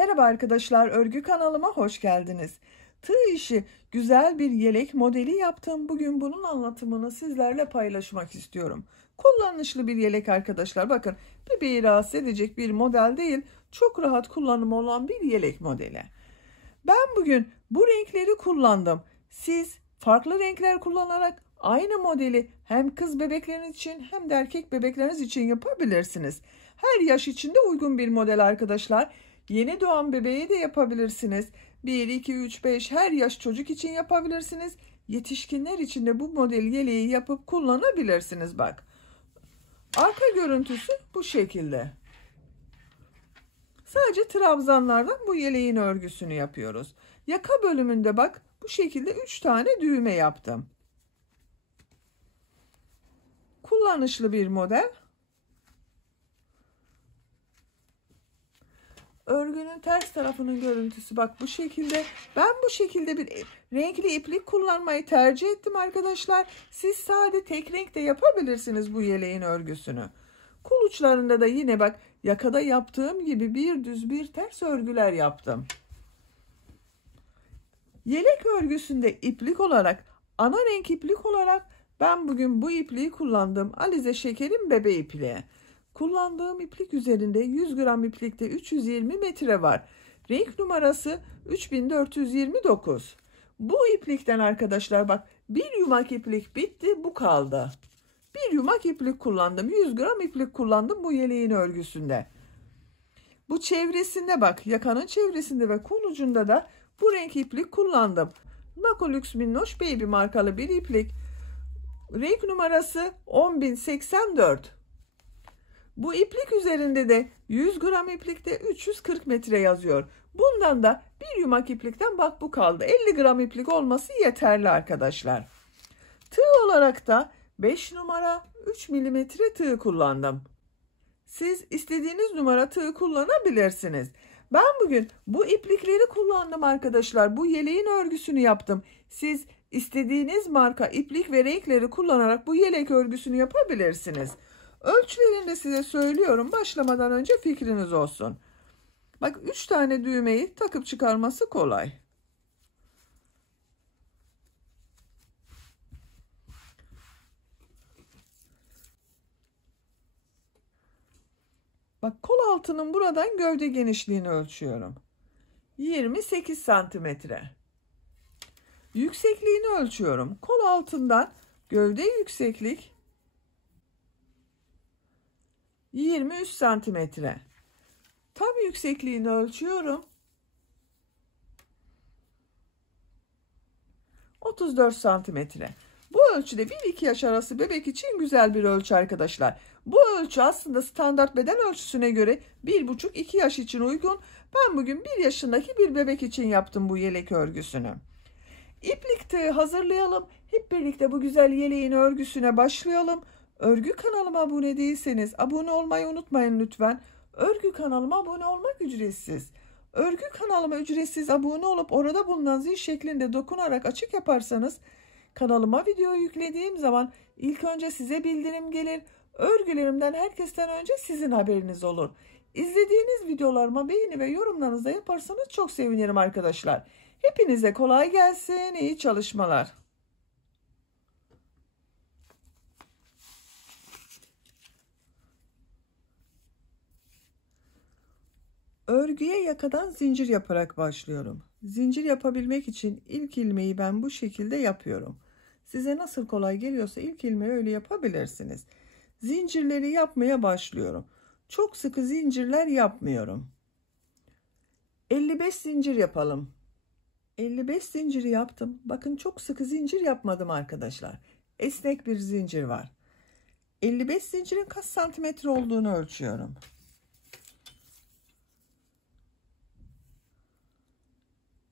Merhaba arkadaşlar, örgü kanalıma hoş geldiniz. Tığ işi güzel bir yelek modeli yaptım. Bugün bunun anlatımını sizlerle paylaşmak istiyorum. Kullanışlı bir yelek arkadaşlar. Bakın, bebeği rahatsız edecek bir model değil. Çok rahat kullanımı olan bir yelek modeli. Ben bugün bu renkleri kullandım. Siz farklı renkler kullanarak aynı modeli hem kız bebekleriniz için hem de erkek bebekleriniz için yapabilirsiniz. Her yaş için de uygun bir model arkadaşlar. Yeni doğan bebeği de yapabilirsiniz. 1, 2, 3, 5 her yaş çocuk için yapabilirsiniz. Yetişkinler için de bu model yeleği yapıp kullanabilirsiniz bak. Arka görüntüsü bu şekilde. Sadece trabzanlardan bu yeleğin örgüsünü yapıyoruz. Yaka bölümünde bak bu şekilde 3 tane düğme yaptım. Kullanışlı bir model. Örgünün ters tarafının görüntüsü bak bu şekilde. Ben bu şekilde bir renkli iplik kullanmayı tercih ettim arkadaşlar. Siz sade tek renk de yapabilirsiniz bu yeleğin örgüsünü. Kol uçlarında da yine bak yakada yaptığım gibi bir düz bir ters örgüler yaptım. Yelek örgüsünde iplik olarak ana renk iplik olarak ben bugün bu ipliği kullandım. Alize Şeker'in bebe ipliği. Kullandığım iplik üzerinde 100 gram iplikte 320 metre var. Renk numarası 3429. Bu iplikten arkadaşlar bak bir yumak iplik bitti, bu kaldı. Bir yumak iplik kullandım. 100 gram iplik kullandım bu yeleğin örgüsünde. Bu çevresinde bak yakanın çevresinde ve kol ucunda da bu renk iplik kullandım. Nakolux Minnoş Baby markalı bir iplik. Renk numarası 10084. Bu iplik üzerinde de 100 gram iplikte 340 metre yazıyor. Bundan da bir yumak iplikten bak bu kaldı. 50 gram iplik olması yeterli arkadaşlar. Tığ olarak da 5 numara 3 milimetre tığ kullandım. Siz istediğiniz numara tığ kullanabilirsiniz. Ben bugün bu iplikleri kullandım arkadaşlar. Bu yeleğin örgüsünü yaptım. Siz istediğiniz marka iplik ve renkleri kullanarak bu yelek örgüsünü yapabilirsiniz. Ölçülerini de size söylüyorum. Başlamadan önce fikriniz olsun. Bak 3 tane düğmeyi takıp çıkarması kolay. Bak kol altının buradan gövde genişliğini ölçüyorum. 28 santimetre. Yüksekliğini ölçüyorum. Kol altından gövde yükseklik 23 santimetre. Tam yüksekliğini ölçüyorum. 34 santimetre. Bu ölçüde 1-2 yaş arası bebek için güzel bir ölçü arkadaşlar. Bu ölçü aslında standart beden ölçüsüne göre 1,5-2 yaş için uygun. Ben bugün 1 yaşındaki bir bebek için yaptım bu yelek örgüsünü. İplik tığı hazırlayalım. Hep birlikte bu güzel yeleğin örgüsüne başlayalım. Örgü kanalıma abone değilseniz abone olmayı unutmayın lütfen. Örgü kanalıma abone olmak ücretsiz. Örgü kanalıma ücretsiz abone olup orada bulunan zil şeklinde dokunarak açık yaparsanız kanalıma video yüklediğim zaman ilk önce size bildirim gelir. Örgülerimden herkesten önce sizin haberiniz olur. İzlediğiniz videolarıma beğeni ve yorumlarınızı da yaparsanız çok sevinirim arkadaşlar. Hepinize kolay gelsin, iyi çalışmalar. Örgüye yakadan zincir yaparak başlıyorum. Zincir yapabilmek için ilk ilmeği ben bu şekilde yapıyorum. Size nasıl kolay geliyorsa ilk ilmeği öyle yapabilirsiniz. Zincirleri yapmaya başlıyorum. Çok sıkı zincirler yapmıyorum. 55 zincir yapalım. 55 zinciri yaptım. Bakın çok sıkı zincir yapmadım arkadaşlar. Esnek bir zincir var. 55 zincirin kaç santimetre olduğunu ölçüyorum.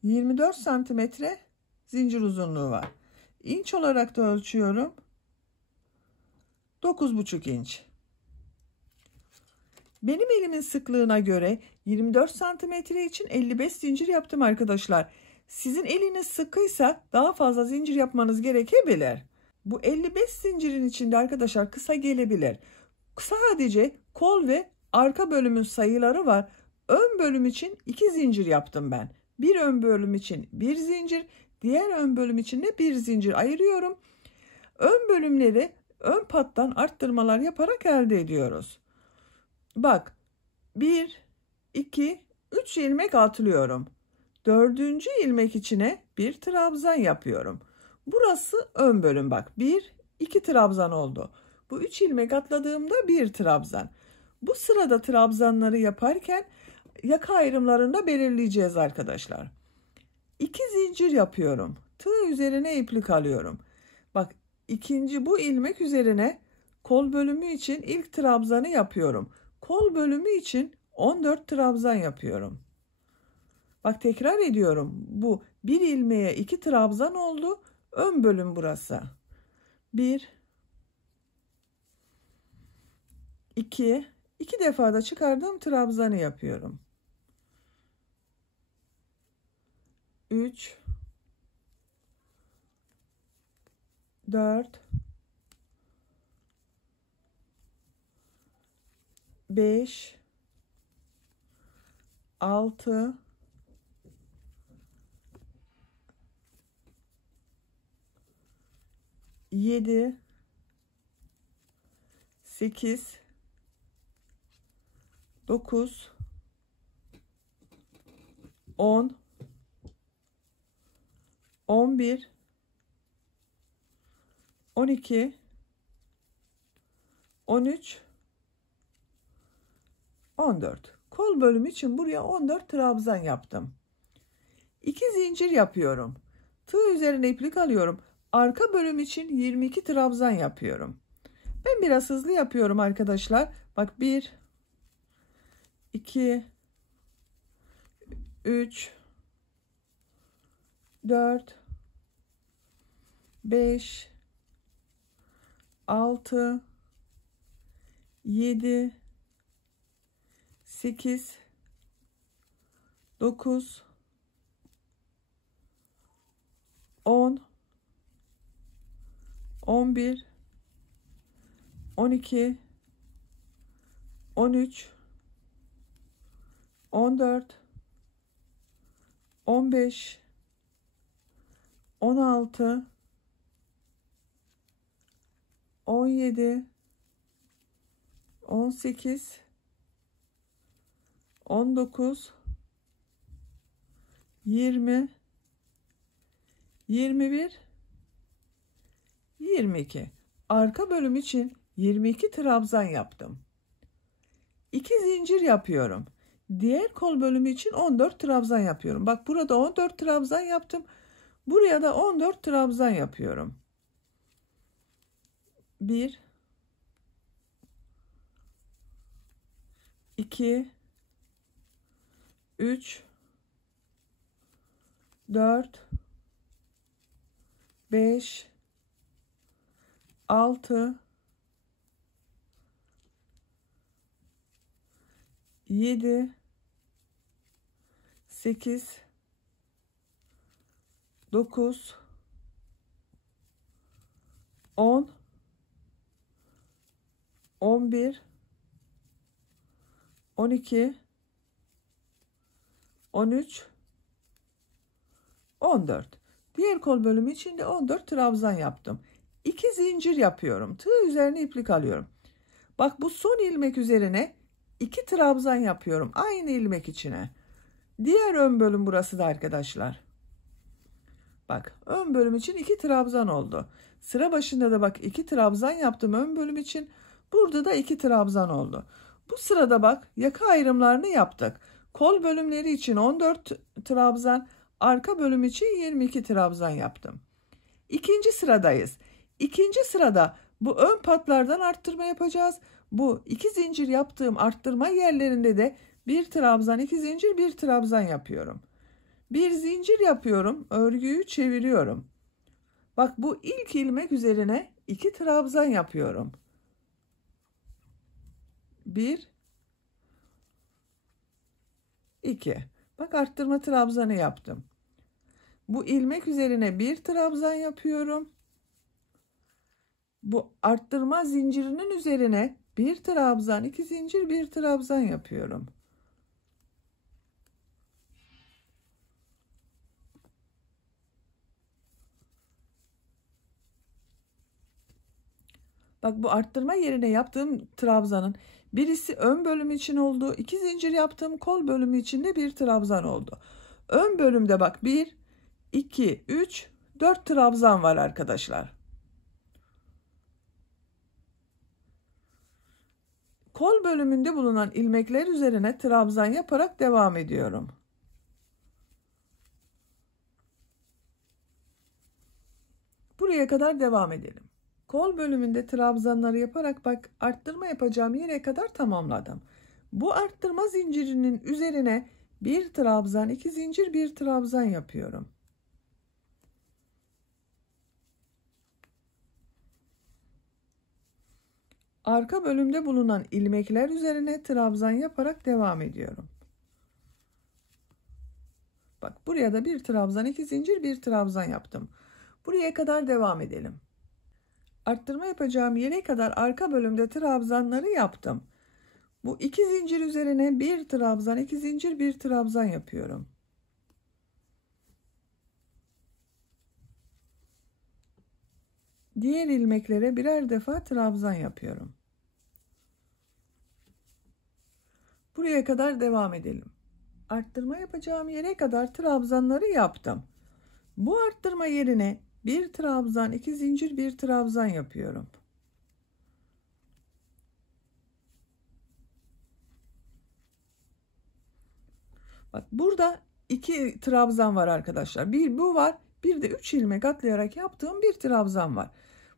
24 santimetre zincir uzunluğu var. İnç olarak da ölçüyorum. 9,5 inç. Benim elimin sıklığına göre 24 santimetre için 55 zincir yaptım arkadaşlar. Sizin eliniz sıkıysa daha fazla zincir yapmanız gerekebilir. Bu 55 zincirin içinde arkadaşlar kısa gelebilir. Sadece kol ve arka bölümün sayıları var. ön bölüm için 2 zincir yaptım ben. Bir ön bölüm için 1 zincir, diğer ön bölüm için de 1 zincir ayırıyorum. Ön bölümleri ön pattan arttırmalar yaparak elde ediyoruz. Bak 1, 2, 3 ilmek atlıyorum. 4. ilmek içine bir trabzan yapıyorum. Burası ön bölüm bak. 1, 2 trabzan oldu. Bu 3 ilmek atladığımda bir trabzan. Bu sırada trabzanları yaparken yaka ayrımlarını da belirleyeceğiz arkadaşlar. 2 zincir yapıyorum. Tığ üzerine iplik alıyorum. Bak bu ilmek üzerine kol bölümü için ilk trabzanı yapıyorum. Kol bölümü için 14 trabzan yapıyorum. Bak tekrar ediyorum. Bu bir ilmeğe 2 trabzan oldu. Ön bölüm burası. 1, 2, 2 defa da çıkardığım trabzanı yapıyorum. 3, 4, 5, 6, 7, 8, 9, 10, 11, 12, 13, 14. Kol bölümü için buraya 14 trabzan yaptım. 2 zincir yapıyorum. Tığ üzerine iplik alıyorum. Arka bölüm için 22 trabzan yapıyorum. Ben biraz hızlı yapıyorum arkadaşlar. Bak 1, 2, 3, 4, 5, 6, 7, 8, 9, 10, 11, 12, 13, 14, 15, 16, 17, 18, 19, 20, 21, 22. Arka bölüm için 22 trabzan yaptım. 2 zincir yapıyorum. Diğer kol bölümü için 14 trabzan yapıyorum. Bak burada 14 trabzan yaptım. Buraya da 14 trabzan yapıyorum. 1, 2, 3, 4, 5, 6, 7, 8, 9, 10, 11, 12, 13, 14. Diğer kol bölümü için de 14 trabzan yaptım. 2 zincir yapıyorum. Tığ üzerine iplik alıyorum. Bak bu son ilmek üzerine 2 trabzan yapıyorum. Aynı ilmek içine. Diğer ön bölüm burası da arkadaşlar. Bak ön bölüm için 2 trabzan oldu. Sıra başında da bak 2 trabzan yaptım ön bölüm için. Burada da 2 trabzan oldu. Bu sırada bak yaka ayrımlarını yaptık. Kol bölümleri için 14 trabzan, arka bölüm için 22 trabzan yaptım. İkinci sıradayız. İkinci sırada bu ön patlardan arttırma yapacağız. Bu 2 zincir yaptığım arttırma yerlerinde de 1 trabzan, 2 zincir, 1 trabzan yapıyorum. Bir zincir yapıyorum, örgüyü çeviriyorum. Bak bu ilk ilmek üzerine 2 trabzan yapıyorum. 1, 2. Bak arttırma trabzanı yaptım. Bu ilmek üzerine 1 trabzan yapıyorum. Bu arttırma zincirinin üzerine 1 trabzan, 2 zincir, 1 trabzan yapıyorum. Bak, bu arttırma yerine yaptığım trabzanın birisi ön bölüm için oldu. 2 zincir yaptığım kol bölümü için de bir trabzan oldu. Ön bölümde bak 1, 2, 3, 4 trabzan var arkadaşlar. Kol bölümünde bulunan ilmekler üzerine trabzan yaparak devam ediyorum. Buraya kadar devam edelim. Kol bölümünde trabzanları yaparak bak, arttırma yapacağım yere kadar tamamladım. Bu arttırma zincirinin üzerine bir trabzan, 2 zincir, bir trabzan yapıyorum. Arka bölümde bulunan ilmekler üzerine trabzan yaparak devam ediyorum. Bak, buraya da bir trabzan, 2 zincir, bir trabzan yaptım. Buraya kadar devam edelim. Arttırma yapacağım yere kadar arka bölümde trabzanları yaptım. Bu 2 zincir üzerine bir trabzan, 2 zincir, bir trabzan yapıyorum. Diğer ilmeklere birer defa trabzan yapıyorum. Buraya kadar devam edelim. Arttırma yapacağım yere kadar trabzanları yaptım. Bu arttırma yerine bir trabzan, 2 zincir, bir trabzan yapıyorum. Bak, burada 2 trabzan var arkadaşlar. Bir bu var, bir de 3 ilmek atlayarak yaptığım bir trabzan var.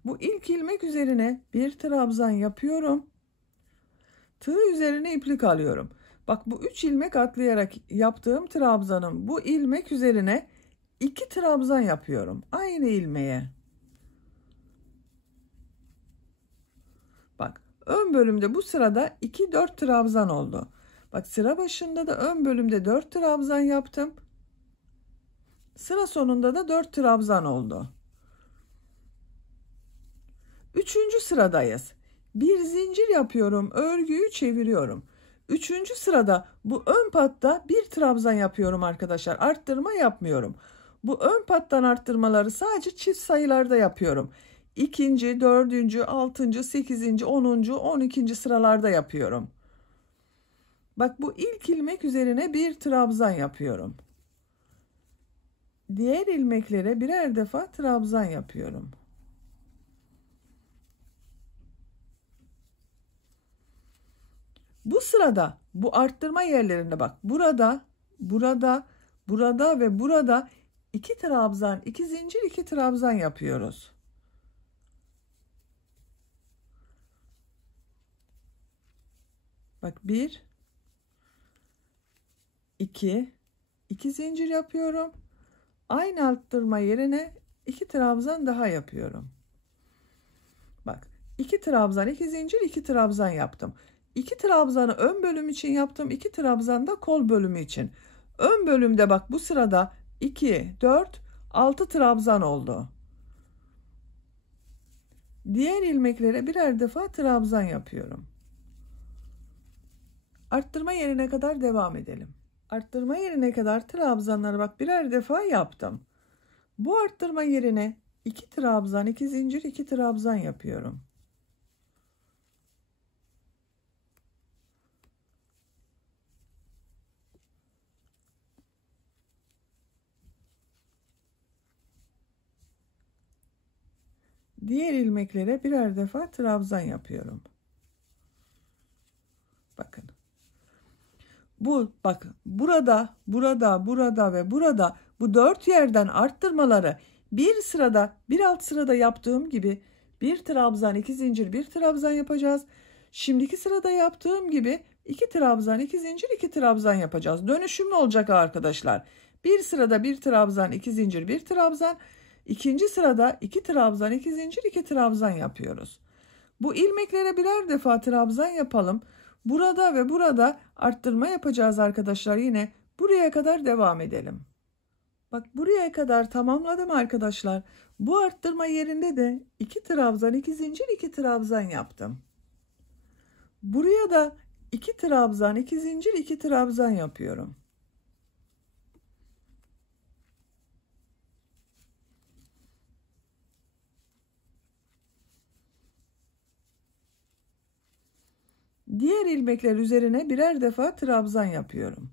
Bu ilk ilmek üzerine bir trabzan yapıyorum. Tığ üzerine iplik alıyorum. Bak, bu 3 ilmek atlayarak yaptığım trabzanın bu ilmek üzerine 2 trabzan yapıyorum. Aynı ilmeğe. Bak, ön bölümde bu sırada 2 4 trabzan oldu. Bak, sıra başında da ön bölümde 4 trabzan yaptım. Sıra sonunda da 4 trabzan oldu. Üçüncü sıradayız. Bir zincir yapıyorum, örgüyü çeviriyorum. Üçüncü sırada bu ön patta bir trabzan yapıyorum arkadaşlar. Arttırma yapmıyorum. Bu ön pattan arttırmaları sadece çift sayılarda yapıyorum. İkinci, dördüncü, altıncı, sekizinci, onuncu, 12. sıralarda yapıyorum. Bak, bu ilk ilmek üzerine bir trabzan yapıyorum. Diğer ilmeklere birer defa trabzan yapıyorum. Bu sırada bu arttırma yerlerinde bak, burada, burada, burada ve burada 2 trabzan, 2 zincir, 2 trabzan yapıyoruz. Bak, 1, 2, 2 zincir yapıyorum. Aynı arttırma yerine 2 trabzan daha yapıyorum. Bak, 2 trabzan, 2 zincir, 2 trabzan yaptım. 2 trabzanı ön bölüm için yaptım. 2 trabzan da kol bölümü için. Ön bölümde bak, bu sırada 2, 4, 6 trabzan oldu. Diğer ilmeklere birer defa trabzan yapıyorum. Arttırma yerine kadar devam edelim. Arttırma yerine kadar trabzanları bak birer defa yaptım. Bu arttırma yerine 2 trabzan, 2 zincir, 2 trabzan yapıyorum. Diğer ilmeklere birer defa trabzan yapıyorum. Bakın. Bu bak, burada, burada, burada ve burada bu 4 yerden arttırmaları bir sırada, bir alt sırada yaptığım gibi bir trabzan, 2 zincir, bir trabzan yapacağız. Şimdiki sırada yaptığım gibi 2 trabzan, 2 zincir, 2 trabzan yapacağız. Dönüşümlü olacak arkadaşlar. Bir sırada bir trabzan, 2 zincir, bir trabzan. İkinci sırada 2 trabzan, 2 zincir, 2 trabzan yapıyoruz. Bu ilmeklere birer defa trabzan yapalım. Burada ve burada arttırma yapacağız arkadaşlar. Yine buraya kadar devam edelim. Bak, buraya kadar tamamladım arkadaşlar. Bu arttırma yerinde de 2 trabzan, 2 zincir, 2 trabzan yaptım. Buraya da 2 trabzan, 2 zincir, 2 trabzan yapıyorum. Diğer ilmekler üzerine birer defa trabzan yapıyorum.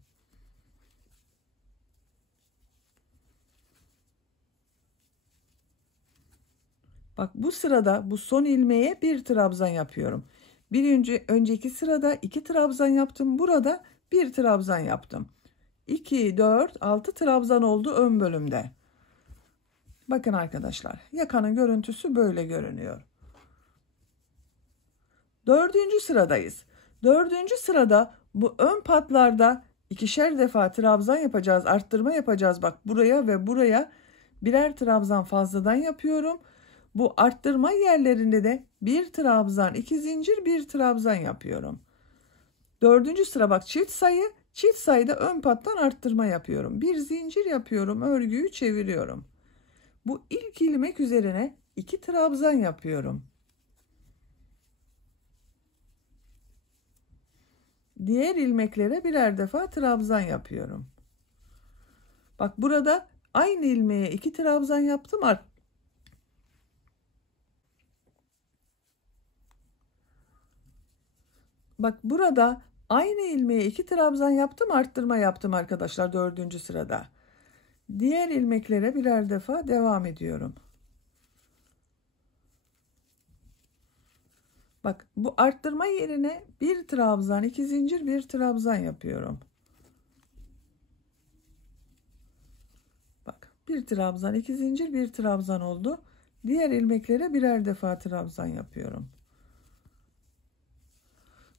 Bak bu sırada bu son ilmeğe bir trabzan yapıyorum. Önceki sırada 2 trabzan yaptım. Burada bir trabzan yaptım. 2, 4, 6 trabzan oldu ön bölümde. Bakın arkadaşlar, yakanın görüntüsü böyle görünüyor. 4. sıradayız. 4. sırada bu ön patlarda ikişer defa trabzan yapacağız, arttırma yapacağız. Bak buraya ve buraya birer trabzan fazladan yapıyorum. Bu arttırma yerlerinde de bir trabzan, 2 zincir, bir trabzan yapıyorum. 4. sıra bak çift sayı. Çift sayıda ön pattan arttırma yapıyorum. Bir zincir yapıyorum, örgüyü çeviriyorum. Bu ilk ilmek üzerine 2 trabzan yapıyorum. Diğer ilmeklere birer defa trabzan yapıyorum. Bak burada aynı ilmeğe 2 trabzan yaptım. Bak burada aynı ilmeğe 2 trabzan yaptım, arttırma yaptım arkadaşlar 4. sırada. Diğer ilmeklere birer defa devam ediyorum. Bak bu arttırma yerine bir trabzan, 2 zincir, bir trabzan yapıyorum. Bak bir trabzan, 2 zincir, bir trabzan oldu. Diğer ilmeklere birer defa trabzan yapıyorum.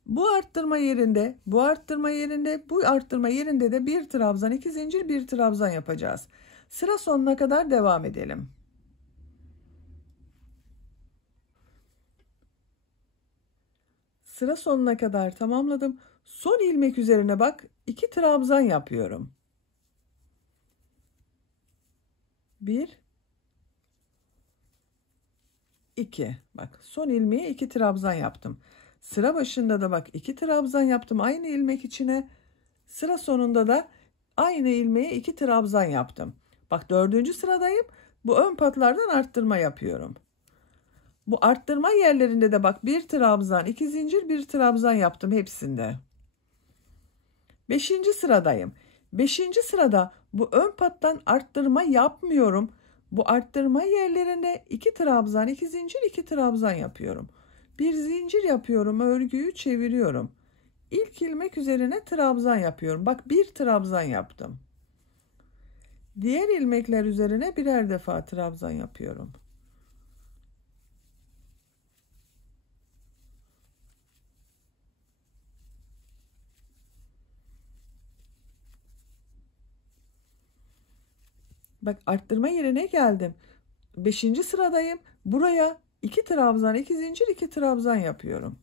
Bu arttırma yerinde, bu arttırma yerinde, bu arttırma yerinde de bir trabzan, 2 zincir, bir trabzan yapacağız. Sıra sonuna kadar devam edelim. Sıra sonuna kadar tamamladım. Son ilmek üzerine bak 2 trabzan yapıyorum. 1, 2. Bak son ilmeğe 2 trabzan yaptım. Sıra başında da bak 2 trabzan yaptım aynı ilmek içine. Sıra sonunda da aynı ilmeğe 2 trabzan yaptım. Bak 4. sıradayım. Bu ön patlardan arttırma yapıyorum. Bu arttırma yerlerinde de bak bir trabzan, 2 zincir, bir trabzan yaptım hepsinde. 5. sıradayım. 5. sırada bu ön pattan arttırma yapmıyorum. Bu arttırma yerlerinde 2 trabzan, 2 zincir, 2 trabzan yapıyorum. Bir zincir yapıyorum, örgüyü çeviriyorum. İlk ilmek üzerine trabzan yapıyorum. Bak bir trabzan yaptım. Diğer ilmekler üzerine birer defa trabzan yapıyorum. Bak arttırma yerine geldim. 5. sıradayım. Buraya 2 trabzan, 2 zincir, 2 trabzan yapıyorum.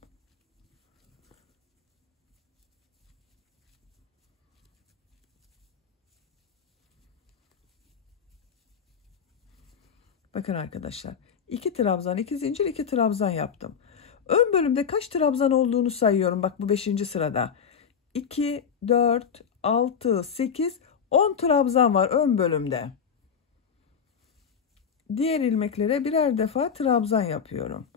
Bakın arkadaşlar. 2 trabzan, 2 zincir, 2 trabzan yaptım. Ön bölümde kaç trabzan olduğunu sayıyorum. Bak bu 5. sırada. 2, 4, 6, 8, 10 trabzan var ön bölümde. Diğer ilmeklere birer defa trabzan yapıyorum.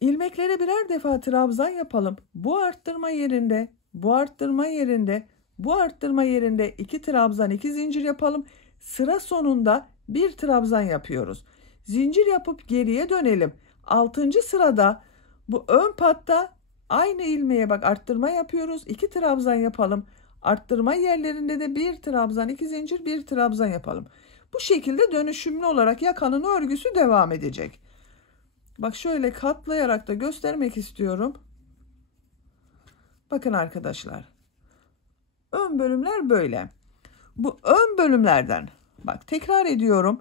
İlmeklere birer defa trabzan yapalım. Bu arttırma yerinde, bu arttırma yerinde, bu arttırma yerinde 2 trabzan, 2 zincir yapalım. Sıra sonunda bir trabzan yapıyoruz. Zincir yapıp geriye dönelim. 6. sırada bu ön patta aynı ilmeğe bak arttırma yapıyoruz. 2 trabzan yapalım. Arttırma yerlerinde de bir trabzan, 2 zincir, bir trabzan yapalım. Bu şekilde dönüşümlü olarak yakanın örgüsü devam edecek. Bak şöyle katlayarak da göstermek istiyorum. Bakın arkadaşlar. Ön bölümler böyle. Bu ön bölümlerden bak tekrar ediyorum.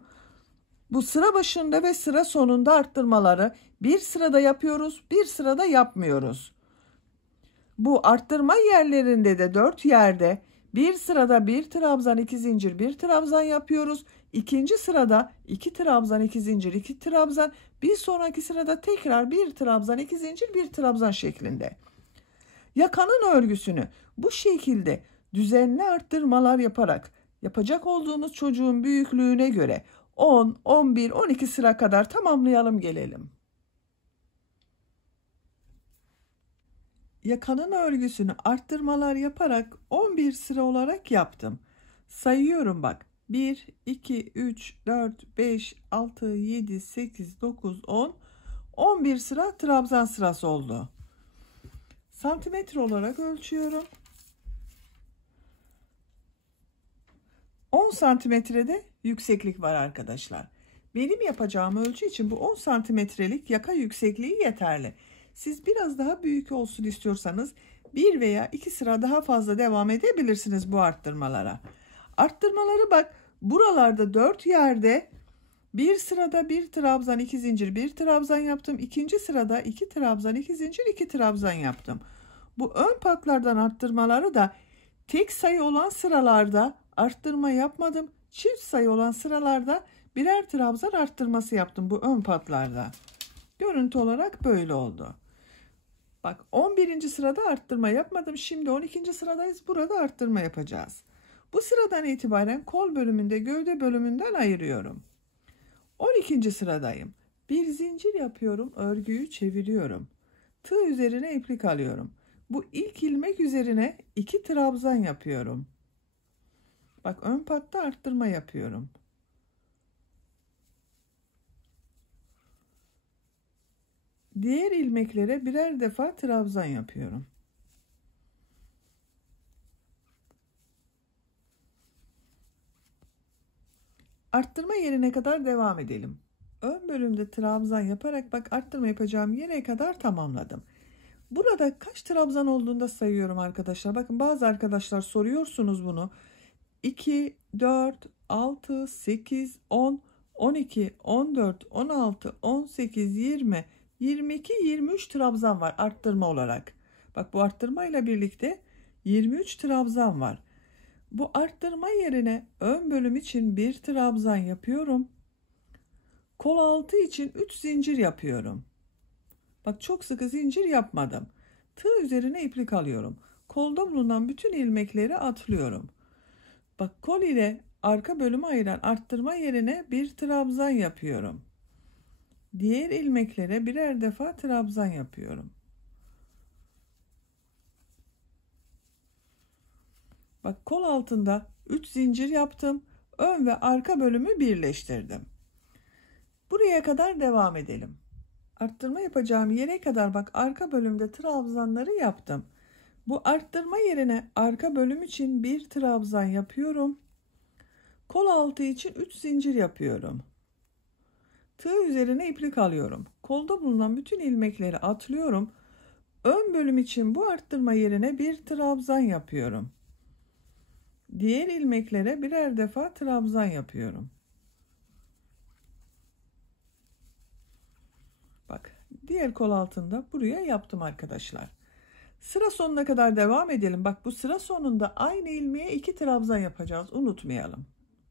Bu sıra başında ve sıra sonunda arttırmaları bir sırada yapıyoruz, bir sırada yapmıyoruz. Bu arttırma yerlerinde de 4 yerde bir sırada bir trabzan, 2 zincir, bir trabzan yapıyoruz. İkinci sırada 2 trabzan, 2 zincir, 2 trabzan. Bir sonraki sırada tekrar bir trabzan, 2 zincir, bir trabzan şeklinde. Yakanın örgüsünü bu şekilde düzenli arttırmalar yaparak yapacak olduğunuz çocuğun büyüklüğüne göre 10, 11, 12 sıra kadar tamamlayalım gelelim. yakanın örgüsünü arttırmalar yaparak 11 sıra olarak yaptım. Sayıyorum bak. 1, 2, 3, 4, 5, 6, 7, 8, 9, 10. 11 sıra trabzan sırası oldu. Santimetre olarak ölçüyorum. 10 santimetrede yükseklik var arkadaşlar. Benim yapacağım ölçü için bu 10 santimetrelik yaka yüksekliği yeterli. Siz biraz daha büyük olsun istiyorsanız 1 veya 2 sıra daha fazla devam edebilirsiniz bu arttırmalara. Arttırmaları bak, buralarda 4 yerde bir sırada bir trabzan 2 zincir bir trabzan yaptım. İkinci sırada 2 trabzan 2 zincir 2 trabzan yaptım. Bu ön patlardan arttırmaları da tek sayı olan sıralarda arttırma yapmadım. Çift sayı olan sıralarda birer trabzan arttırması yaptım bu ön patlarda. Görüntü olarak böyle oldu. Bak 11. sırada arttırma yapmadım. Şimdi 12. sıradayız. Burada arttırma yapacağız. Bu sıradan itibaren kol bölümünde gövde bölümünden ayırıyorum. 12. sıradayım. Bir zincir yapıyorum. Örgüyü çeviriyorum. Tığ üzerine iplik alıyorum. Bu ilk ilmek üzerine 2 trabzan yapıyorum. Bak ön patta arttırma yapıyorum. Diğer ilmeklere birer defa trabzan yapıyorum. Arttırma yerine kadar devam edelim. Ön bölümde trabzan yaparak bak arttırma yapacağım yere kadar tamamladım. Burada kaç trabzan olduğunda sayıyorum arkadaşlar. Bakın bazı arkadaşlar soruyorsunuz bunu. 2, 4, 6, 8, 10, 12, 14, 16, 18, 20, 22, 23 trabzan var arttırma olarak. Bak bu arttırma ile birlikte 23 trabzan var. Bu arttırma yerine ön bölüm için bir trabzan yapıyorum. Kol altı için 3 zincir yapıyorum. Bak çok sıkı zincir yapmadım. Tığ üzerine iplik alıyorum. Kolda bulunan bütün ilmekleri atlıyorum. Bak kol ile arka bölümü ayıran arttırma yerine bir trabzan yapıyorum. Diğer ilmeklere birer defa trabzan yapıyorum. Bak kol altında 3 zincir yaptım. Ön ve arka bölümü birleştirdim. Buraya kadar devam edelim. Arttırma yapacağım yere kadar bak arka bölümde trabzanları yaptım. Bu arttırma yerine arka bölüm için bir trabzan yapıyorum. Kol altı için 3 zincir yapıyorum. Tığ üzerine iplik alıyorum. Kolda bulunan bütün ilmekleri atlıyorum. Ön bölüm için bu arttırma yerine bir trabzan yapıyorum. Diğer ilmeklere birer defa trabzan yapıyorum. Bak diğer kol altında buraya yaptım arkadaşlar. Sıra sonuna kadar devam edelim. Bak bu sıra sonunda aynı ilmeğe 2 trabzan yapacağız. Unutmayalım.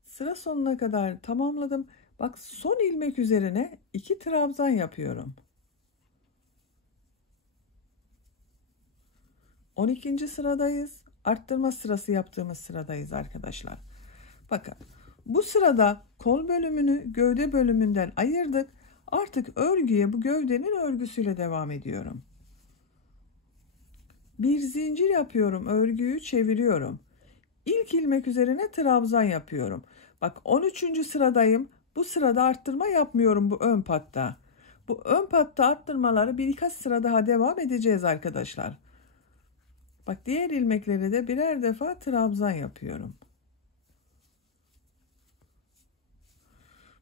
Sıra sonuna kadar tamamladım. Bak son ilmek üzerine 2 trabzan yapıyorum. 12. sıradayız. Arttırma sırası yaptığımız sıradayız arkadaşlar. Bakın bu sırada kol bölümünü gövde bölümünden ayırdık. Artık örgüye bu gövdenin örgüsüyle devam ediyorum. Bir zincir yapıyorum, örgüyü çeviriyorum. İlk ilmek üzerine trabzan yapıyorum. Bak 13. sıradayım. Bu sırada arttırma yapmıyorum bu ön patta. Bu ön patta arttırmaları birkaç sıra daha devam edeceğiz arkadaşlar. Bak diğer ilmeklere de birer defa trabzan yapıyorum.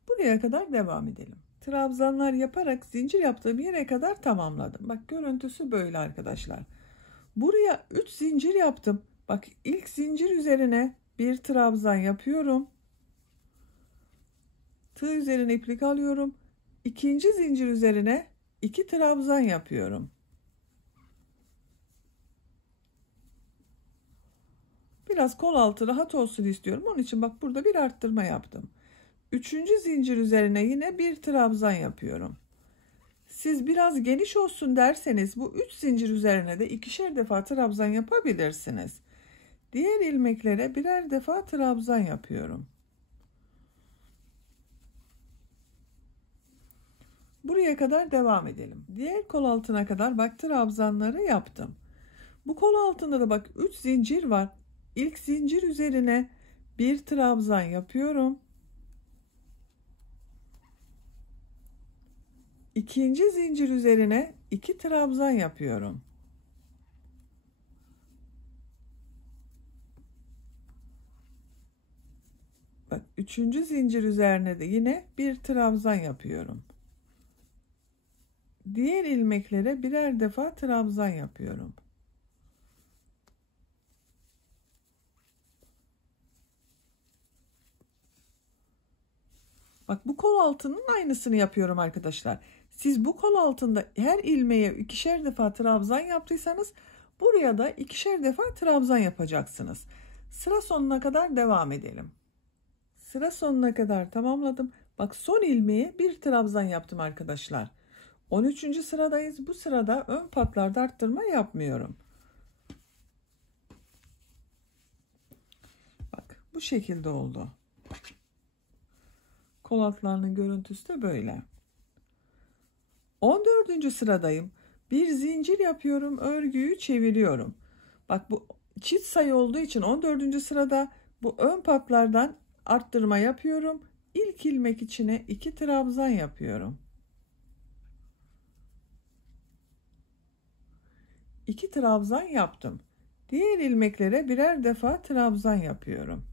Buraya kadar devam edelim. Trabzanlar yaparak zincir yaptığım yere kadar tamamladım. Bak görüntüsü böyle arkadaşlar. Buraya 3 zincir yaptım. Bak ilk zincir üzerine bir trabzan yapıyorum. Tığ üzerine iplik alıyorum. İkinci zincir üzerine 2 trabzan yapıyorum. Biraz kol altı rahat olsun istiyorum. Onun için bak burada bir arttırma yaptım. Üçüncü zincir üzerine yine bir trabzan yapıyorum. Siz biraz geniş olsun derseniz bu 3 zincir üzerine de ikişer defa trabzan yapabilirsiniz. Diğer ilmeklere birer defa trabzan yapıyorum. Buraya kadar devam edelim. Diğer kol altına kadar bak trabzanları yaptım. Bu kol altında da bak 3 zincir var. İlk zincir üzerine bir trabzan yapıyorum. İkinci zincir üzerine 2 trabzan yapıyorum. Bak üçüncü zincir üzerine de yine bir trabzan yapıyorum. Diğer ilmeklere birer defa trabzan yapıyorum. Bak bu kol altının aynısını yapıyorum arkadaşlar. Siz bu kol altında her ilmeğe ikişer defa trabzan yaptıysanız buraya da ikişer defa trabzan yapacaksınız. Sıra sonuna kadar devam edelim. Sıra sonuna kadar tamamladım. Bak son ilmeğe bir trabzan yaptım arkadaşlar. 13. sıradayız. Bu sırada ön patlarda arttırma yapmıyorum. Bak bu şekilde oldu. Kol altlarının görüntüsü de böyle. 14. sıradayım. Bir zincir yapıyorum, örgüyü çeviriyorum. Bak bu çift sayı olduğu için 14. sırada bu ön patlardan arttırma yapıyorum. İlk ilmek içine 2 trabzan yapıyorum. 2 trabzan yaptım. Diğer ilmeklere birer defa trabzan yapıyorum.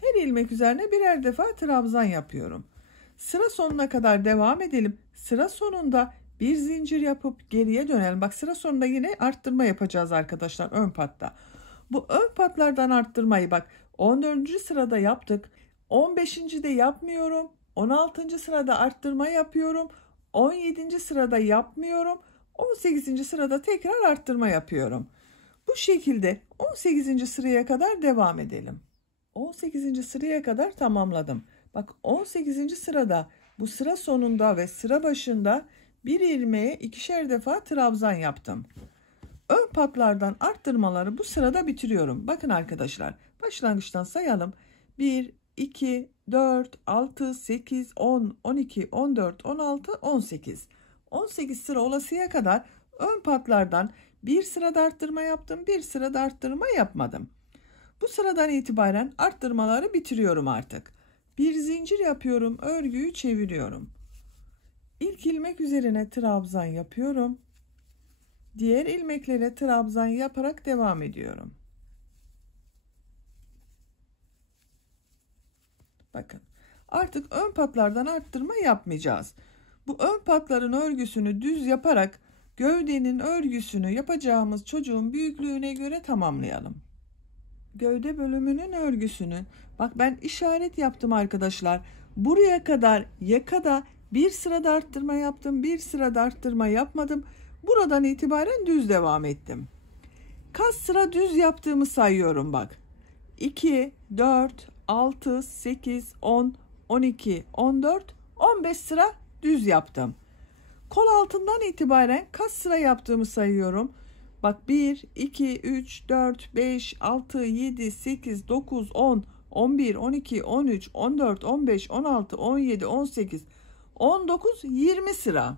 Her ilmek üzerine birer defa trabzan yapıyorum. Sıra sonuna kadar devam edelim. Sıra sonunda bir zincir yapıp geriye dönelim. Bak sıra sonunda yine arttırma yapacağız arkadaşlar ön patta. Bu ön patlardan arttırmayı bak 14. sırada yaptık. 15. de yapmıyorum. 16. sırada arttırma yapıyorum. 17. sırada yapmıyorum. 18. sırada tekrar arttırma yapıyorum. Bu şekilde 18. sıraya kadar devam edelim. 18. sıraya kadar tamamladım. Bak 18. sırada bu sıra sonunda ve sıra başında bir ilmeğe ikişer defa trabzan yaptım. Ön patlardan arttırmaları bu sırada bitiriyorum. Bakın arkadaşlar başlangıçtan sayalım. 1, 2, 4, 6, 8, 10, 12, 14, 16, 18. 18 sıra olasıya kadar ön patlardan bir sırada arttırma yaptım, bir sırada arttırma yapmadım. Bu sıradan itibaren arttırmaları bitiriyorum artık. Bir zincir yapıyorum, örgüyü çeviriyorum. İlk ilmek üzerine trabzan yapıyorum. Diğer ilmeklere trabzan yaparak devam ediyorum. Bakın artık ön patlardan arttırma yapmayacağız. Bu ön patların örgüsünü düz yaparak gövdenin örgüsünü yapacağımız çocuğun büyüklüğüne göre tamamlayalım. Gövde bölümünün örgüsünü bak ben işaret yaptım arkadaşlar. Buraya kadar yakada bir sırada arttırma yaptım, bir sırada arttırma yapmadım. Buradan itibaren düz devam ettim. Kaç sıra düz yaptığımı sayıyorum bak. 2, 4, 6, 8, 10, 12, 14, 15 sıra düz yaptım. Kol altından itibaren kaç sıra yaptığımı sayıyorum. Bak 1, 2, 3, 4, 5, 6, 7, 8, 9, 10, 11, 12, 13, 14, 15, 16, 17, 18, 19, 20 sıra.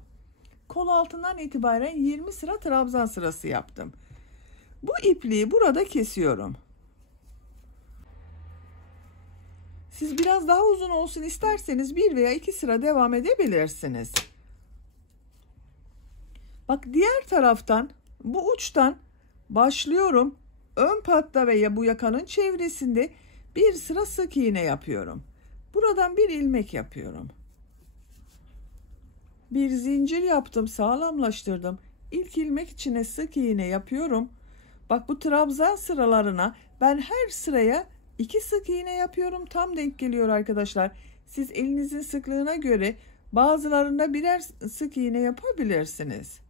Kol altından itibaren 20 sıra trabzan sırası yaptım. Bu ipliği burada kesiyorum. Siz biraz daha uzun olsun isterseniz 1 veya 2 sıra devam edebilirsiniz. Bak diğer taraftan bu uçtan başlıyorum. Ön patta veya bu yakanın çevresinde bir sıra sık iğne yapıyorum. Buradan bir ilmek yapıyorum. Bir zincir yaptım, sağlamlaştırdım. İlk ilmek içine sık iğne yapıyorum. Bak bu trabzan sıralarına ben her sıraya 2 sık iğne yapıyorum. Tam denk geliyor arkadaşlar. Siz elinizin sıklığına göre bazılarında birer sık iğne yapabilirsiniz.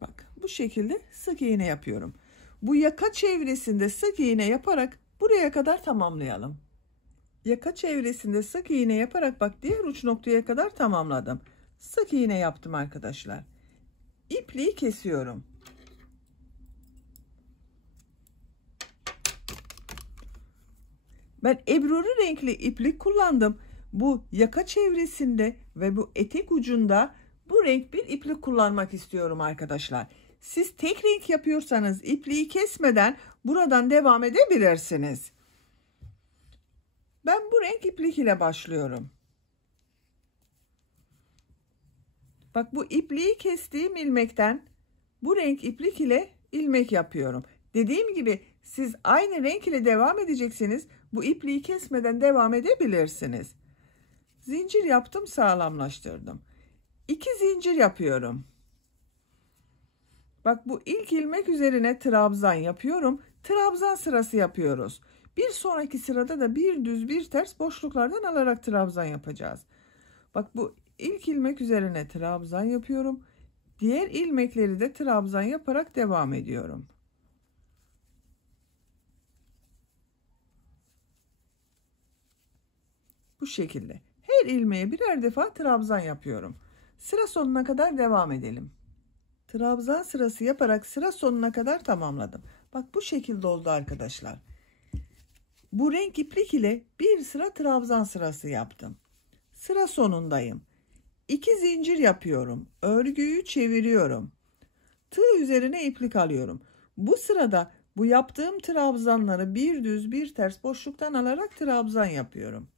Bak bu şekilde sık iğne yapıyorum. Bu yaka çevresinde sık iğne yaparak buraya kadar tamamlayalım. Yaka çevresinde sık iğne yaparak bak diğer uç noktaya kadar tamamladım. Sık iğne yaptım arkadaşlar. İpliği kesiyorum. Ben ebruri renkli iplik kullandım. Bu yaka çevresinde ve bu etek ucunda bu renk bir iplik kullanmak istiyorum arkadaşlar. Siz tek renk yapıyorsanız ipliği kesmeden buradan devam edebilirsiniz. Ben bu renk iplik ile başlıyorum. Bak, bu ipliği kestiğim ilmekten bu renk iplik ile ilmek yapıyorum. Dediğim gibi siz aynı renk ile devam edeceksiniz. Bu ipliği kesmeden devam edebilirsiniz. Zincir yaptım, sağlamlaştırdım. 2 zincir yapıyorum. Bak, bu ilk ilmek üzerine trabzan yapıyorum. Trabzan sırası yapıyoruz. Bir sonraki sırada da bir düz bir ters boşluklardan alarak trabzan yapacağız. Bak, bu ilk ilmek üzerine trabzan yapıyorum. Diğer ilmekleri de trabzan yaparak devam ediyorum. Bu şekilde. Her ilmeğe birer defa trabzan yapıyorum. Sıra sonuna kadar devam edelim. Trabzan sırası yaparak sıra sonuna kadar tamamladım. Bak, bu şekilde oldu arkadaşlar. Bu renk iplik ile bir sıra trabzan sırası yaptım. Sıra sonundayım. 2 zincir yapıyorum. Örgüyü çeviriyorum. Tığ üzerine iplik alıyorum. Bu sırada bu yaptığım trabzanları bir düz bir ters boşluktan alarak trabzan yapıyorum.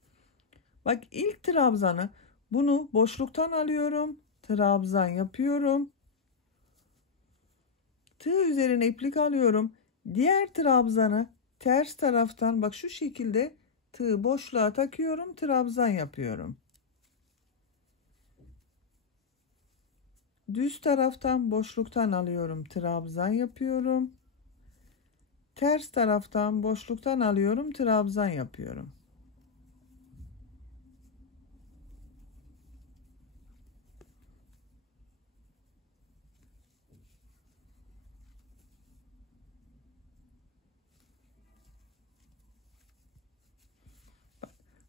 Bak, ilk trabzanı bunu boşluktan alıyorum. Trabzan yapıyorum. Tığ üzerine iplik alıyorum. Diğer trabzanı ters taraftan bak şu şekilde tığı boşluğa takıyorum. Trabzan yapıyorum. Düz taraftan boşluktan alıyorum. Trabzan yapıyorum. Ters taraftan boşluktan alıyorum. Trabzan yapıyorum.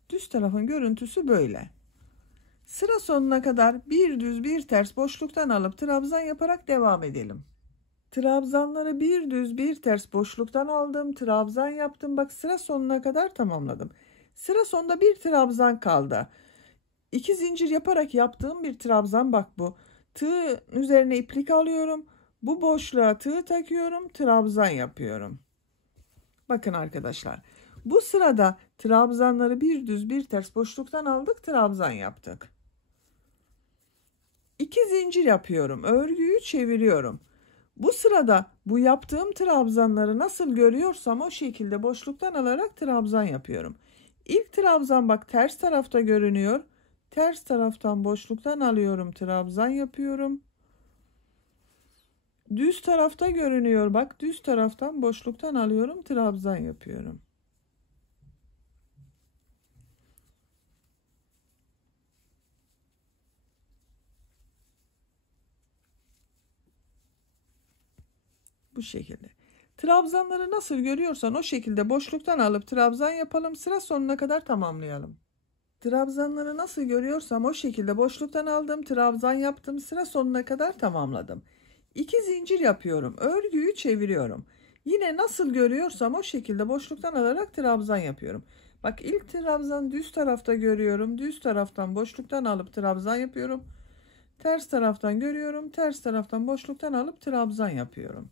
Düz tarafın görüntüsü böyle. Sıra sonuna kadar bir düz bir ters boşluktan alıp trabzan yaparak devam edelim. Trabzanları bir düz bir ters boşluktan aldım. Trabzan yaptım. Bak, sıra sonuna kadar tamamladım. Sıra sonunda bir trabzan kaldı. 2 zincir yaparak yaptığım bir trabzan, bak bu. Tığ üzerine iplik alıyorum. Bu boşluğa tığ takıyorum. Trabzan yapıyorum. Bakın arkadaşlar. Bu sırada trabzanları bir düz bir ters boşluktan aldık. Trabzan yaptık. 2 zincir yapıyorum. Örgüyü çeviriyorum. Bu sırada bu yaptığım trabzanları nasıl görüyorsam o şekilde boşluktan alarak trabzan yapıyorum. İlk trabzan bak ters tarafta görünüyor. Ters taraftan boşluktan alıyorum, trabzan yapıyorum. Düz tarafta görünüyor, bak düz taraftan boşluktan alıyorum, trabzan yapıyorum. Bu şekilde. Trabzanları nasıl görüyorsan o şekilde boşluktan alıp trabzan yapalım. Sıra sonuna kadar tamamlayalım. Trabzanları nasıl görüyorsam o şekilde boşluktan aldım. Trabzan yaptım. Sıra sonuna kadar tamamladım. 2 zincir yapıyorum. Örgüyü çeviriyorum. Yine nasıl görüyorsam o şekilde boşluktan alarak trabzan yapıyorum. Bak, ilk trabzan düz tarafta görüyorum. Düz taraftan boşluktan alıp trabzan yapıyorum. Ters taraftan görüyorum. Ters taraftan boşluktan alıp trabzan yapıyorum.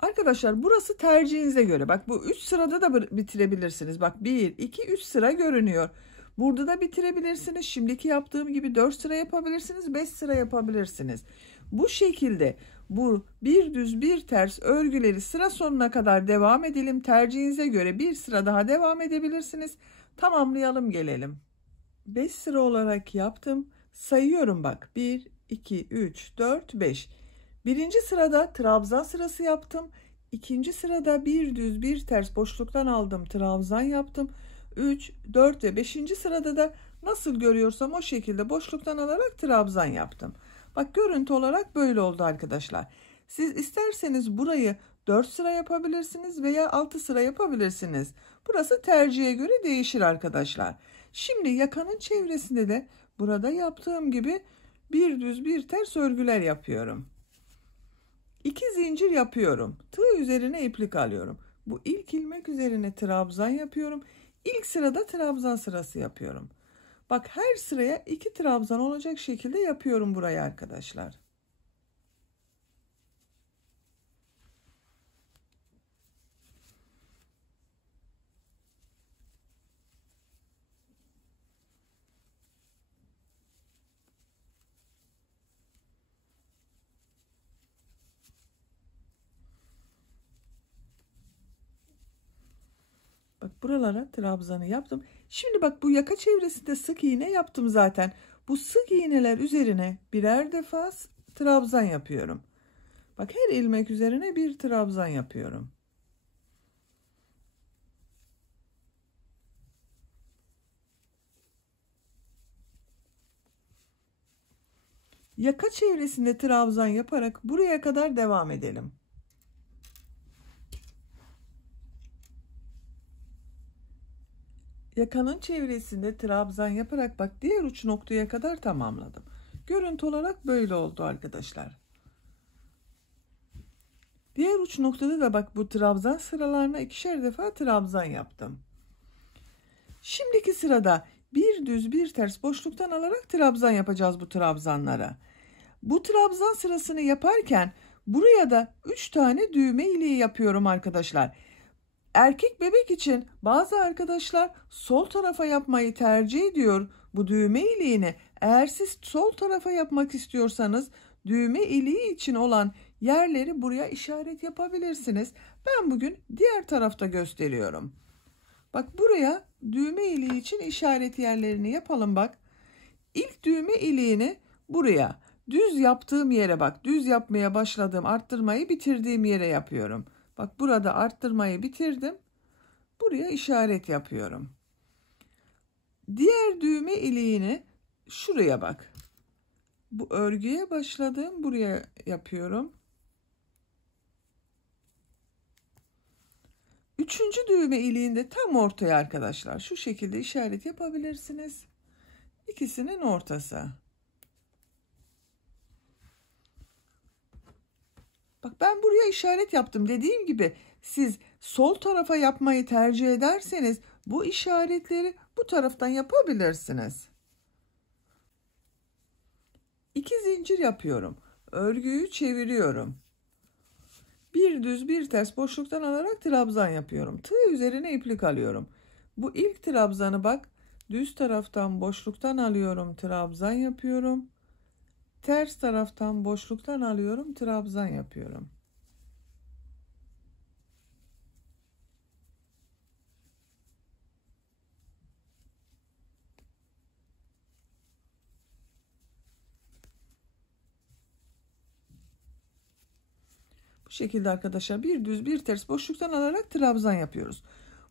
Arkadaşlar, burası tercihinize göre. Bak, bu 3 sırada da bitirebilirsiniz. Bak, 1, 2, 3 sıra görünüyor. Burada da bitirebilirsiniz. Şimdiki yaptığım gibi 4 sıra yapabilirsiniz. 5 sıra yapabilirsiniz. Bu şekilde bu bir düz bir ters örgüleri sıra sonuna kadar devam edelim. Tercihinize göre bir sıra daha devam edebilirsiniz. Tamamlayalım, gelelim. 5 sıra olarak yaptım. Sayıyorum bak. 1, 2, 3, 4, 5. Birinci sırada trabzan sırası yaptım. İkinci sırada bir düz bir ters boşluktan aldım. Trabzan yaptım. 3, 4 ve 5. sırada da nasıl görüyorsam o şekilde boşluktan alarak trabzan yaptım. Bak, görüntü olarak böyle oldu arkadaşlar. Siz isterseniz burayı 4 sıra yapabilirsiniz veya 6 sıra yapabilirsiniz. Burası tercihe göre değişir arkadaşlar. Şimdi yakanın çevresinde de burada yaptığım gibi bir düz bir ters örgüler yapıyorum. 2 zincir yapıyorum. Tığ üzerine iplik alıyorum. Bu ilk ilmek üzerine trabzan yapıyorum. İlk sırada trabzan sırası yapıyorum. Bak, her sıraya 2 trabzan olacak şekilde yapıyorum burayı arkadaşlar. Bak, buralara trabzanı yaptım. Şimdi bak, bu yaka çevresinde sık iğne yaptım zaten. Bu sık iğneler üzerine birer defa trabzan yapıyorum. Bak, her ilmek üzerine bir trabzan yapıyorum. Yaka çevresinde trabzan yaparak buraya kadar devam edelim. Yakanın çevresinde trabzan yaparak bak, diğer uç noktaya kadar tamamladım. Görüntü olarak böyle oldu arkadaşlar. Diğer uç noktada da bak, bu trabzan sıralarına 2'şer defa trabzan yaptım. Şimdiki sırada bir düz bir ters boşluktan alarak trabzan yapacağız bu trabzanlara. Bu trabzan sırasını yaparken buraya da 3 tane düğme iliği yapıyorum arkadaşlar. Erkek bebek için bazı arkadaşlar sol tarafa yapmayı tercih ediyor bu düğme iliğini. Eğer siz sol tarafa yapmak istiyorsanız düğme iliği için olan yerleri buraya işaret yapabilirsiniz. Ben bugün diğer tarafta gösteriyorum. Bak, buraya düğme iliği için işaret yerlerini yapalım bak. İlk düğme iliğini buraya, düz yaptığım yere bak, düz yapmaya başladığım, arttırmayı bitirdiğim yere yapıyorum. Bak, burada arttırmayı bitirdim. Buraya işaret yapıyorum. Diğer düğme iliğini şuraya bak. Bu örgüye başladığım buraya yapıyorum. Üçüncü düğme iliğinde tam ortaya arkadaşlar. Şu şekilde işaret yapabilirsiniz. İkisinin ortası. Bak, ben buraya işaret yaptım. Dediğim gibi siz sol tarafa yapmayı tercih ederseniz bu işaretleri bu taraftan yapabilirsiniz. 2 zincir yapıyorum. Örgüyü çeviriyorum. Bir düz bir ters boşluktan alarak trabzan yapıyorum. Tığ üzerine iplik alıyorum. Bu ilk trabzanı bak, düz taraftan boşluktan alıyorum, trabzan yapıyorum. Ters taraftan boşluktan alıyorum, trabzan yapıyorum. Bu şekilde arkadaşlar bir düz bir ters boşluktan alarak trabzan yapıyoruz.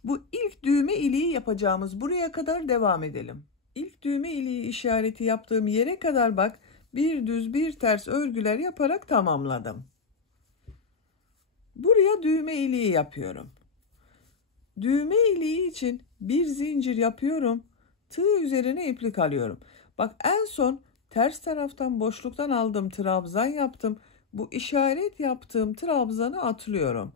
Bu ilk düğme iliği yapacağımız buraya kadar devam edelim. İlk düğme iliği işareti yaptığım yere kadar bak, bir düz bir ters örgüler yaparak tamamladım. Buraya düğme iliği yapıyorum. Düğme iliği için bir zincir yapıyorum. Tığ üzerine iplik alıyorum. Bak, en son ters taraftan boşluktan aldım, trabzan yaptım. Bu işaret yaptığım trabzanı atlıyorum.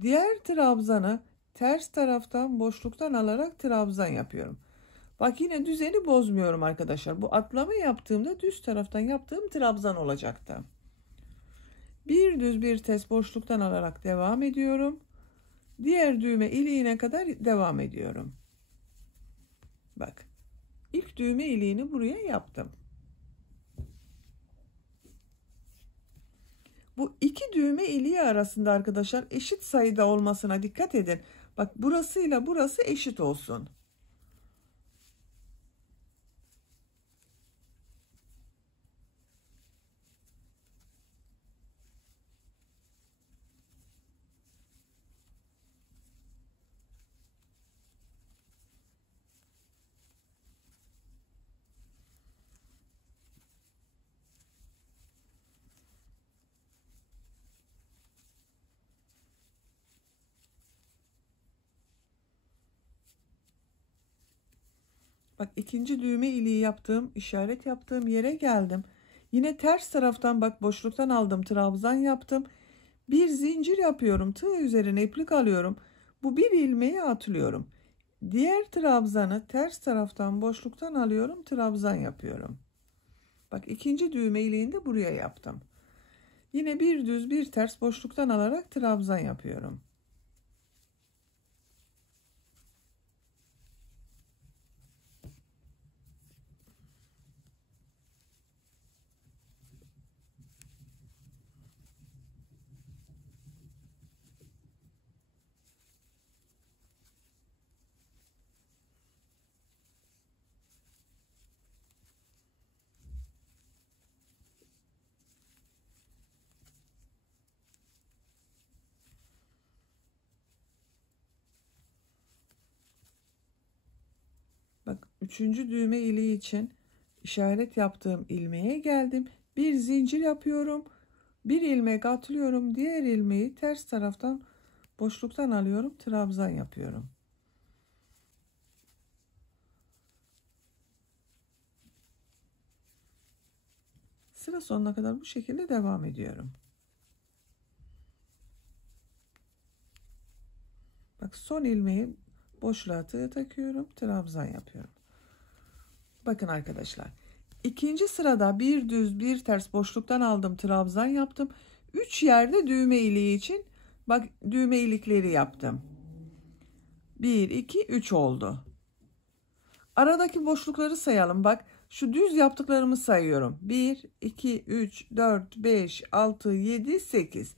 Diğer trabzanı ters taraftan boşluktan alarak trabzan yapıyorum. Bak, yine düzeni bozmuyorum arkadaşlar. Bu atlama yaptığımda düz taraftan yaptığım trabzan olacaktı. Bir düz bir ters boşluktan alarak devam ediyorum. Diğer düğme iliğine kadar devam ediyorum. Bak, ilk düğme iliğini buraya yaptım. Bu iki düğme iliği arasında arkadaşlar eşit sayıda olmasına dikkat edin. Bak, burasıyla burası eşit olsun. Bak, ikinci düğme iliği yaptığım, işaret yaptığım yere geldim. Yine ters taraftan bak boşluktan aldım, trabzan yaptım. Bir zincir yapıyorum. Tığ üzerine iplik alıyorum. Bu bir ilmeği atlıyorum. Diğer trabzanı ters taraftan boşluktan alıyorum, trabzan yapıyorum. Bak ikinci düğme iliğini de buraya yaptım. Yine bir düz bir ters boşluktan alarak trabzan yapıyorum. Bak üçüncü düğme iliği için işaret yaptığım ilmeğe geldim. Bir zincir yapıyorum. Bir ilmek atlıyorum. Diğer ilmeği ters taraftan boşluktan alıyorum. Trabzan yapıyorum. Sıra sonuna kadar bu şekilde devam ediyorum. Bak son ilmeği boşluğa tığ takıyorum. Trabzan yapıyorum. Bakın arkadaşlar. İkinci sırada bir düz bir ters boşluktan aldım. Trabzan yaptım. 3 yerde düğme iliği için bak düğme ilikleri yaptım. 1, 2, 3 oldu. Aradaki boşlukları sayalım. Bak şu düz yaptıklarımı sayıyorum. 1, 2, 3, 4, 5, 6, 7, 8.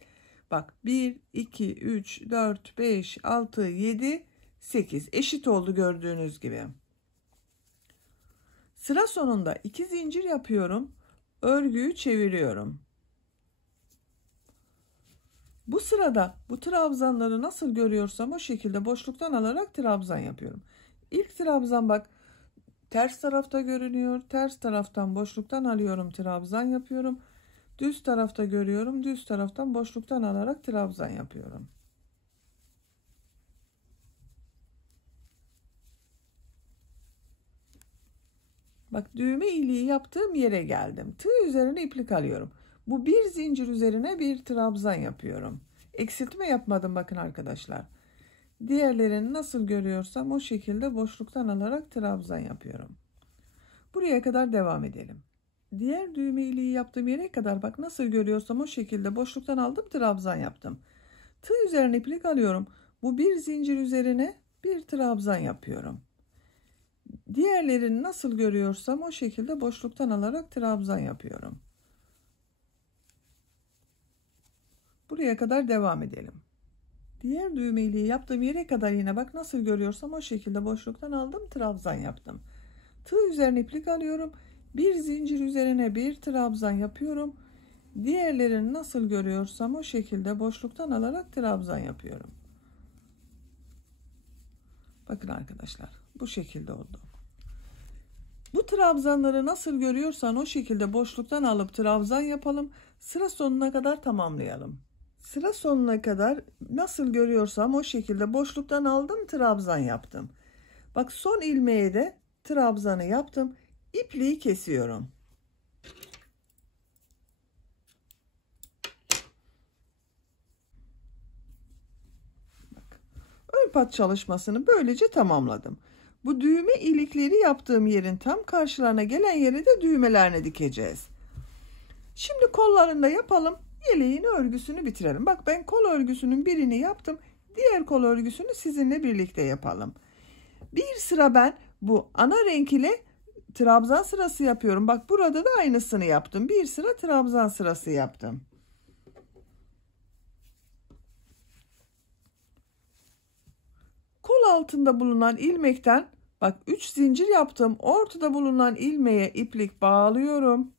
Bak 1, 2, 3, 4, 5, 6, 7, 8. Eşit oldu gördüğünüz gibi. Sıra sonunda 2 zincir yapıyorum. Örgüyü çeviriyorum. Bu sırada bu trabzanları nasıl görüyorsam o şekilde boşluktan alarak trabzan yapıyorum. İlk trabzan bak ters tarafta görünüyor. Ters taraftan boşluktan alıyorum, trabzan yapıyorum. Düz tarafta görüyorum. Düz taraftan boşluktan alarak trabzan yapıyorum. Bak düğme iliği yaptığım yere geldim. Tığ üzerine iplik alıyorum. Bu bir zincir üzerine bir trabzan yapıyorum. Eksiltme yapmadım bakın arkadaşlar. Diğerlerini nasıl görüyorsam o şekilde boşluktan alarak trabzan yapıyorum. Buraya kadar devam edelim. Diğer düğme iliği yaptığım yere kadar bak nasıl görüyorsam o şekilde boşluktan aldım, trabzan yaptım. Tığ üzerine iplik alıyorum. Bu bir zincir üzerine bir trabzan yapıyorum. Diğerlerini nasıl görüyorsam o şekilde boşluktan alarak trabzan yapıyorum. Buraya kadar devam edelim. Diğer düğme iliği yaptığım yere kadar yine bak nasıl görüyorsam o şekilde boşluktan aldım, trabzan yaptım. Tığ üzerine iplik alıyorum. Bir zincir üzerine bir trabzan yapıyorum. Diğerlerini nasıl görüyorsam o şekilde boşluktan alarak trabzan yapıyorum. Bakın arkadaşlar bu şekilde oldu. Bu trabzanları nasıl görüyorsan o şekilde boşluktan alıp trabzan yapalım. Sıra sonuna kadar tamamlayalım. Sıra sonuna kadar nasıl görüyorsam o şekilde boşluktan aldım, trabzan yaptım. Bak son ilmeğe de trabzanı yaptım. İpliği kesiyorum. Bak, ön pat çalışmasını böylece tamamladım. Bu düğme ilikleri yaptığım yerin tam karşılarına gelen yere de düğmelerini dikeceğiz. Şimdi kollarını da yapalım. Yeleğin örgüsünü bitirelim. Bak ben kol örgüsünün birini yaptım. Diğer kol örgüsünü sizinle birlikte yapalım. Bir sıra ben bu ana renk ile trabzan sırası yapıyorum. Bak burada da aynısını yaptım. Bir sıra trabzan sırası yaptım. Kol altında bulunan ilmekten bak 3 zincir yaptım. Ortada bulunan ilmeğe iplik bağlıyorum.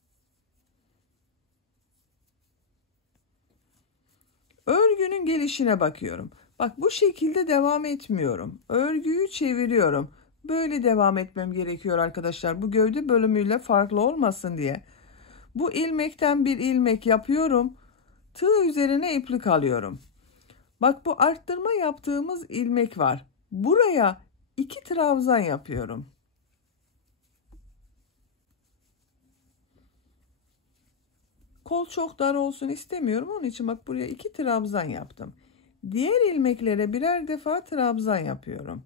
Örgünün gelişine bakıyorum. Bak bu şekilde devam etmiyorum. Örgüyü çeviriyorum. Böyle devam etmem gerekiyor arkadaşlar. Bu gövde bölümüyle farklı olmasın diye. Bu ilmekten bir ilmek yapıyorum. Tığ üzerine iplik alıyorum. Bak bu arttırma yaptığımız ilmek var. Buraya 2 trabzan yapıyorum. kol çok dar olsun istemiyorum. Onun için bak buraya 2 trabzan yaptım. Diğer ilmeklere birer defa trabzan yapıyorum.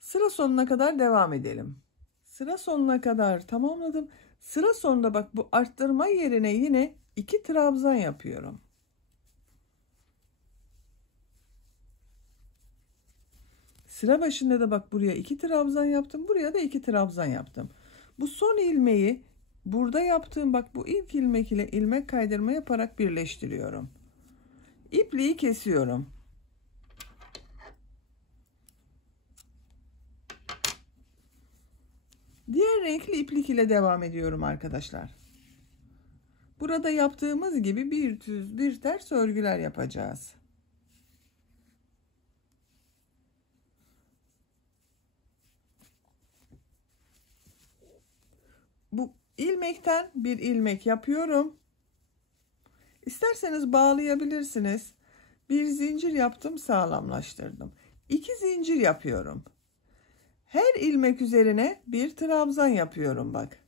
Sıra sonuna kadar devam edelim. Sıra sonuna kadar tamamladım. Sıra sonunda bak bu arttırma yerine yine 2 trabzan yapıyorum. Sıra başında da bak buraya 2 trabzan yaptım. Buraya da 2 trabzan yaptım. Bu son ilmeği burada yaptığım bak bu ilk ilmek ile ilmek kaydırma yaparak birleştiriyorum. İpliği kesiyorum. Diğer renkli iplik ile devam ediyorum arkadaşlar. Burada yaptığımız gibi bir düz bir ters örgüler yapacağız. Bu ilmekten bir ilmek yapıyorum. İsterseniz bağlayabilirsiniz. Bir zincir yaptım, sağlamlaştırdım. 2 zincir yapıyorum. Her ilmek üzerine bir trabzan yapıyorum bak.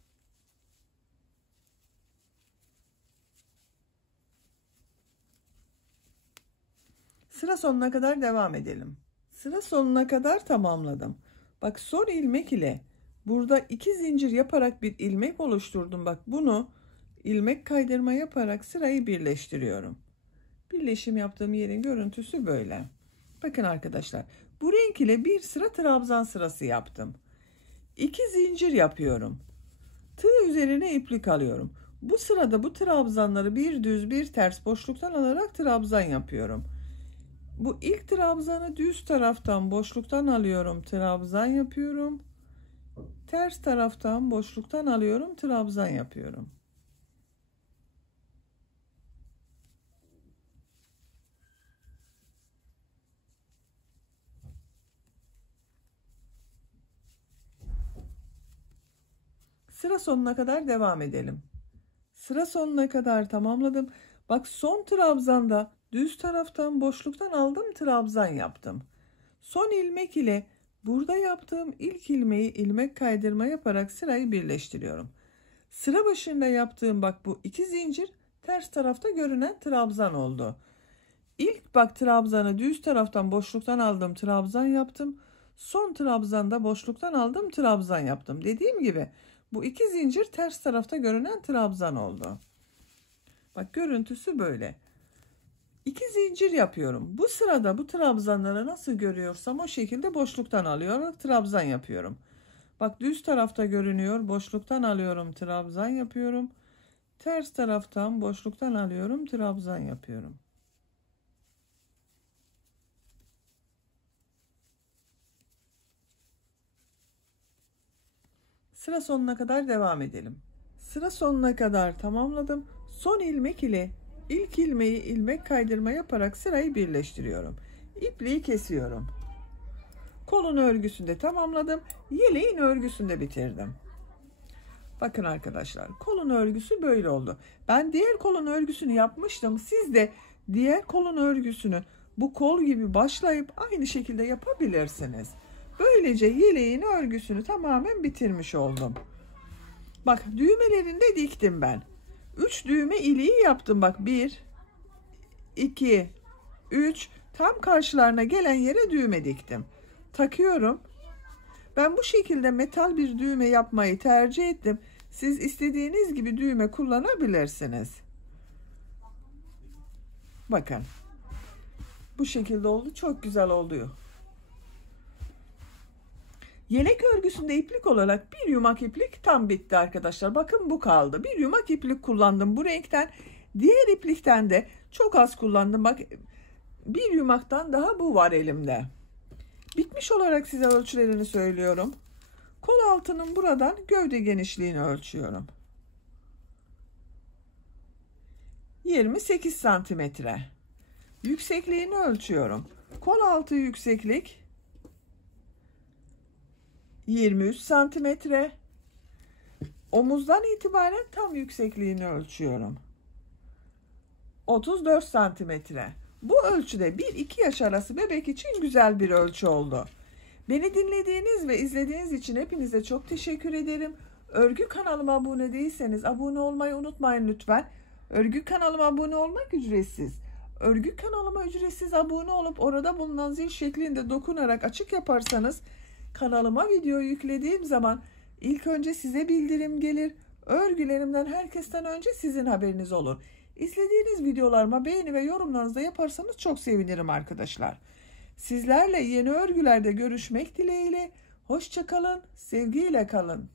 Sıra sonuna kadar devam edelim. Sıra sonuna kadar tamamladım. Bak son ilmek ile burada 2 zincir yaparak bir ilmek oluşturdum. Bak bunu ilmek kaydırma yaparak sırayı birleştiriyorum. Birleşim yaptığım yerin görüntüsü böyle. Bakın arkadaşlar, bu renk ile bir sıra trabzan sırası yaptım. 2 zincir yapıyorum. Tığ üzerine iplik alıyorum. Bu sırada bu trabzanları bir düz bir ters boşluktan alarak trabzan yapıyorum. Bu ilk trabzanı düz taraftan boşluktan alıyorum, trabzan yapıyorum. Ters taraftan boşluktan alıyorum, trabzan yapıyorum. Sıra sonuna kadar devam edelim. Sıra sonuna kadar tamamladım. Bak son trabzanda düz taraftan boşluktan aldım, trabzan yaptım. Son ilmek ile burada yaptığım ilk ilmeği ilmek kaydırma yaparak sırayı birleştiriyorum. Sıra başında yaptığım bak bu 2 zincir ters tarafta görünen trabzan oldu. İlk bak trabzanı düz taraftan boşluktan aldım, trabzan yaptım. Son trabzanda boşluktan aldım, trabzan yaptım. Dediğim gibi bu 2 zincir ters tarafta görünen trabzan oldu. Bak görüntüsü böyle. 2 zincir yapıyorum. Bu sırada bu trabzanları nasıl görüyorsam o şekilde boşluktan alıyorum, trabzan yapıyorum. Bak düz tarafta görünüyor, boşluktan alıyorum, trabzan yapıyorum. Ters taraftan boşluktan alıyorum, trabzan yapıyorum. Sıra sonuna kadar devam edelim. Sıra sonuna kadar tamamladım. Son ilmek ile ilk ilmeği ilmek kaydırma yaparak sırayı birleştiriyorum. İpliği kesiyorum. Kolun örgüsünü de tamamladım. Yeleğin örgüsünü de bitirdim. Bakın arkadaşlar, kolun örgüsü böyle oldu. Ben diğer kolun örgüsünü yapmıştım. Siz de diğer kolun örgüsünü bu kol gibi başlayıp aynı şekilde yapabilirsiniz. Böylece yeleğin örgüsünü tamamen bitirmiş oldum. Bak düğmelerini de diktim ben. 3 düğme iliği yaptım bak. 1, 2, 3. Tam karşılarına gelen yere düğme diktim. Takıyorum. Ben bu şekilde metal bir düğme yapmayı tercih ettim. Siz istediğiniz gibi düğme kullanabilirsiniz. Bakın. Bu şekilde oldu. Çok güzel oluyor. Yelek örgüsünde iplik olarak bir yumak iplik tam bitti arkadaşlar. Bakın bu kaldı. Bir yumak iplik kullandım bu renkten. Diğer iplikten de çok az kullandım. Bak bir yumaktan daha bu var elimde. Bitmiş olarak size ölçülerini söylüyorum. Kol altının buradan gövde genişliğini ölçüyorum. 28 santimetre. Yüksekliğini ölçüyorum. Kol altı yükseklik 23 santimetre. Omuzdan itibaren tam yüksekliğini ölçüyorum. 34 santimetre. Bu ölçüde 1-2 yaş arası bebek için güzel bir ölçü oldu. Beni dinlediğiniz ve izlediğiniz için hepinize çok teşekkür ederim. Örgü kanalıma abone değilseniz abone olmayı unutmayın lütfen. Örgü kanalıma abone olmak ücretsiz. Örgü kanalıma ücretsiz abone olup orada bulunan zil şeklinde dokunarak açık yaparsanız kanalıma video yüklediğim zaman ilk önce size bildirim gelir. Örgülerimden herkesten önce sizin haberiniz olur. İzlediğiniz videolarıma beğeni ve yorumlarınızı da yaparsanız çok sevinirim arkadaşlar. Sizlerle yeni örgülerde görüşmek dileğiyle. Hoşça kalın, sevgiyle kalın.